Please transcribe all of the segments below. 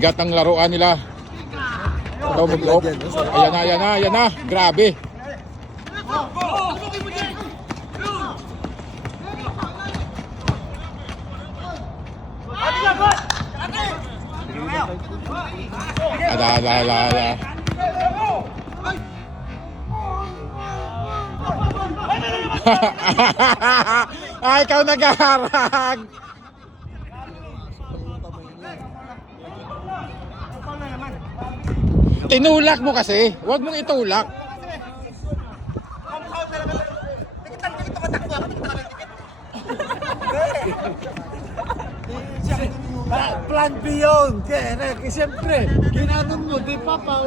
Gat ang laruan nila. Ito mag-off. Ayan na. Grabe. Ala. Ay, ikaw nag-aharag. Tinulak mo kasi. Huwag mong itulak. Plan B yun. Kaya siyempre, ginanon mo, di pa pa.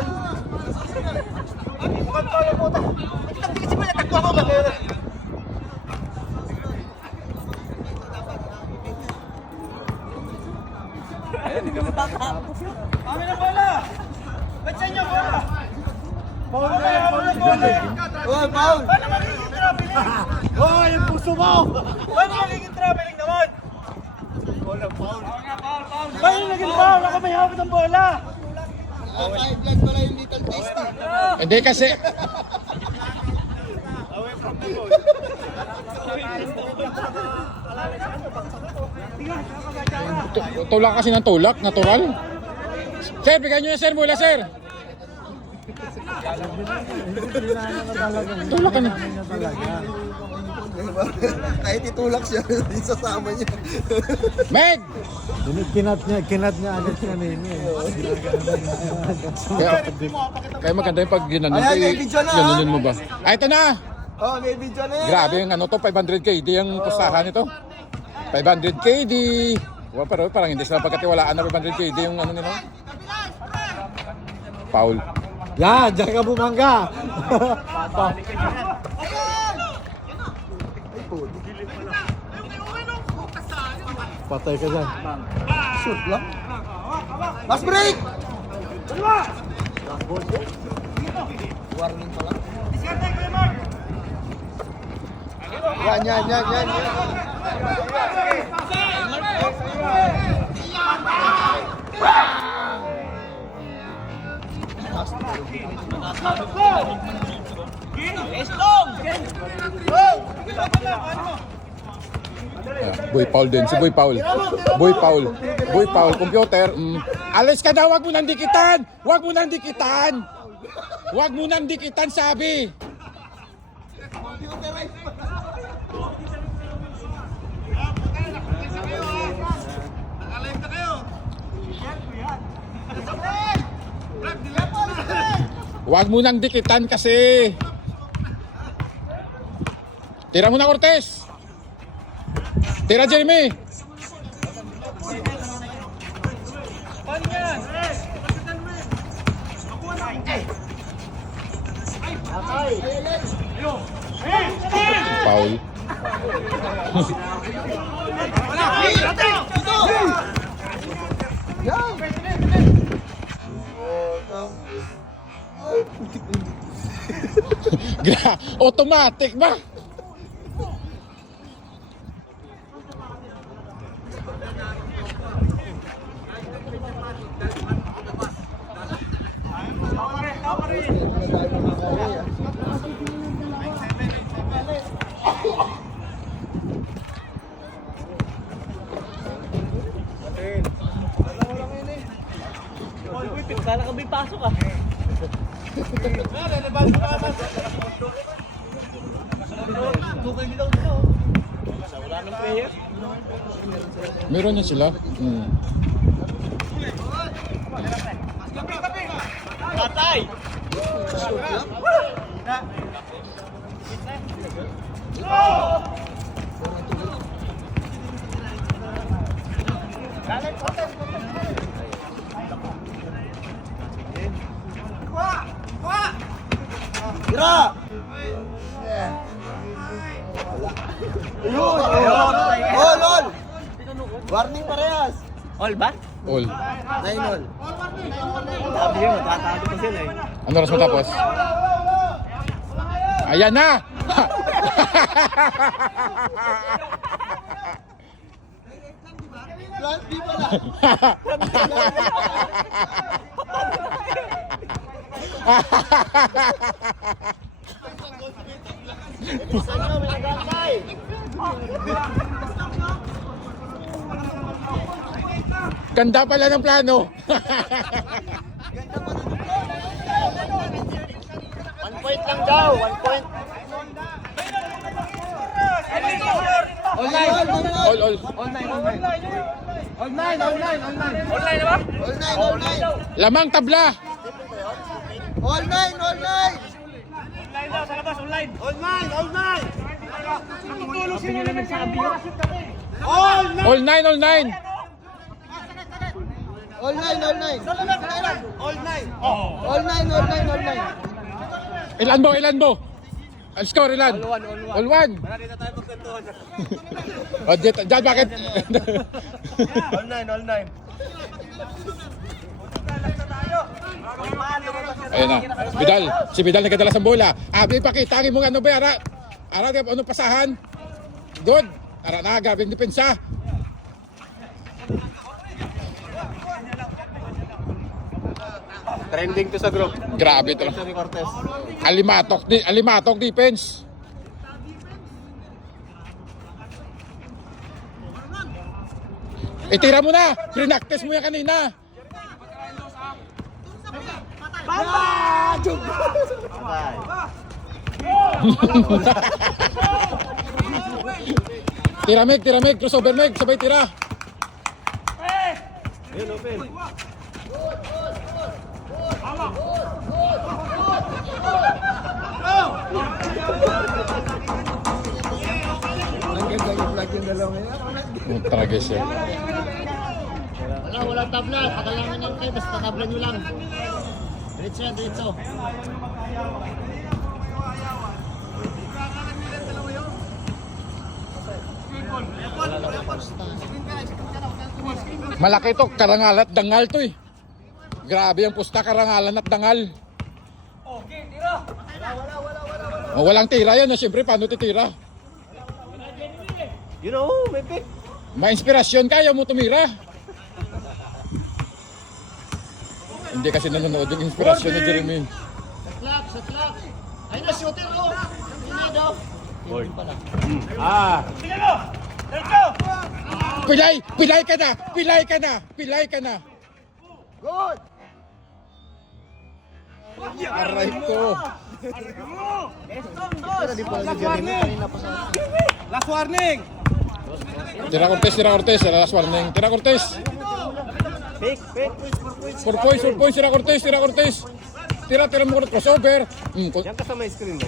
Kami na bola! Ba't sa inyo bola? Paul na yan, Paul. Oy, Paul! Oh, yung puso mo! Paano magiging traveling naman? Paul. Paano naging foul? Ako may hawak ng bola! High blood pala yung little tasty. Hindi kasi. Tulak kasi ng tulak. Natural. Sir, bigyan nyo yan, sir. Mula, sir. Tulak ka na. Kahit itulak siya, isasama niya. Meg! Kinat niya agad kanina eh. Kaya maganda yung pag ginanon. Ayan, may video na, Ginanon mo ba? Ay, ito na! Oh, may video na yan. Grabe yung ano to, 500 KD yung pustahan nito. 500 KD. Well, pero parang hindi sila pagkatiwalaan na 500 KD yung ano nila. Foul. Yan, diyan ka bumangga. Patay ka dyan. Shoot lang. Last break! Warning pala. Yan. Boy Paul din, si Boy Paul. Boy Paul, computer. Alis ka daw, wag mo nang dikitan. Wag mo nang dikitan, sabi. Wag mo nang dikitan kasi. Tira mo na, Cortez. Tira, Jeremy. Paul. Automatic ba? Sana ka may pasok ah. Wala ng player. Meron yan sila. Patay! Tira! All! Warning parehas! All ba? All. 9-all. Sabi yun, matatabi ko sila eh. Ano oras matapos? Ayan na! Plan B pala. Ganda pala ng plano. 1 point lang daw, 1 point. All nine. All. All nine. All nine na ba? All nine. Lamang tabla. All nine. All nine. Tutulong sila na nagsabi yun. All nine. All nine. All nine. Ilan mo? Ang score ilan? All one. O, dyan bakit? All nine. Ayun na. Si Vidal nagkadalas ang bola. Abi, pakitangin mo nga ano ba? Ara, ano pasahan? Good. Ara na, gabing depensa. Trending to sa group. Grabe ito lang. Ni Cortez. Alimatok defense. Itira mo na. Prinactice mo yan kanina. Tira Meg, crossover Meg, sabay tira. Ang ganda yung flag yung dalawa yan. Tragis yan. Wala tabla. Pagalangan yan kayo, basta tabla nyo lang. Diretso. Malaki to, karangal at dangal to eh. Grabe ang pusta, karangalan at dangal. Okay, tira. Walang tira yan, siyempre paano titira? You know, may pick. Ma-inspirasyon kaya mo tumira. Hindi kasi nanonood yung inspirasyon ni Jeremy. Sa clock. Ayun na, shooter, oh. Hindi daw. Pilay ka na. Good. Aray ko. Last warning. Tira Cortez. Tira Cortez. Pick. 4 points, tira Cortez. Tira mo crossover. Yan ka sa may screen mo.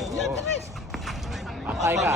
Patay ka.